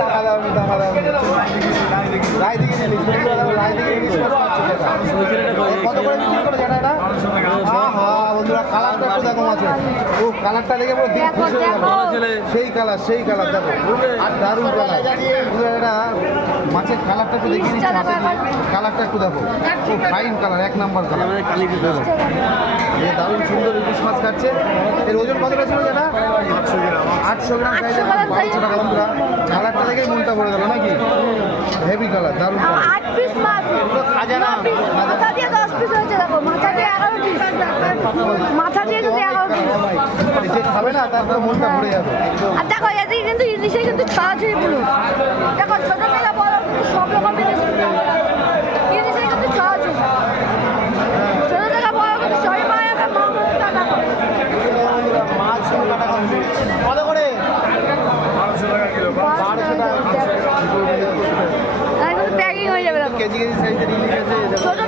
টাকা দাওনি রায় দিকে ইলিশ রায় দিকে ইলিশ মাছ পাচ্ছি কত করে বিক্রি করে যেটা এটা হ্যাঁ হ্যাঁ বন্ধুরা কালারটা একটু দেখো মাছের ও কালারটা দেখে পুরো দিন খুশি হয়ে যাবে সেই কালার দেখো আর দারুণ কালার এটা মাছের কালারটা একটু দেখে নিচ্ছি মাছের কালারটা একটু দেখো ও ফাইন কালার এক নাম্বার কালার দারুণ সুন্দর ইলিশ মাছ কাটছে এর ওজন কতটা ছিল যেটা 800 গ্রাম সাইজের 1200 টাকা বন্ধুরা কালারটা দেখেই মনটা ভরে গেল নাকি হেভি কালার দারুণ কালার 8 পিস মাছ খাজা মাথা দিয়ে 10 পিস হয়েছে দেখো মাথা দিয়ে 11 পিস মাথা দিয়ে যদি 11 পিস যে খাবে না তারপরে মনটা ভরে যাবে আর দেখো এদিকে কিন্তু ইলিশে কিন্তু ছড়াছড়ি পুরো দেখো ছোট থেকে বড় কিন্তু সব রকম ইলিশে কিন্তু ছড়াছড়ি ছোট থেকে বড় কিন্তু সবাই পায় একটা মাংসটা দেখো মাছ কাটা কমপ্লিট কত করে 1200 টাকা প্যাকিং হয়ে যাবে দেখো কেজি সাইজের ইলিশ আছে ছোট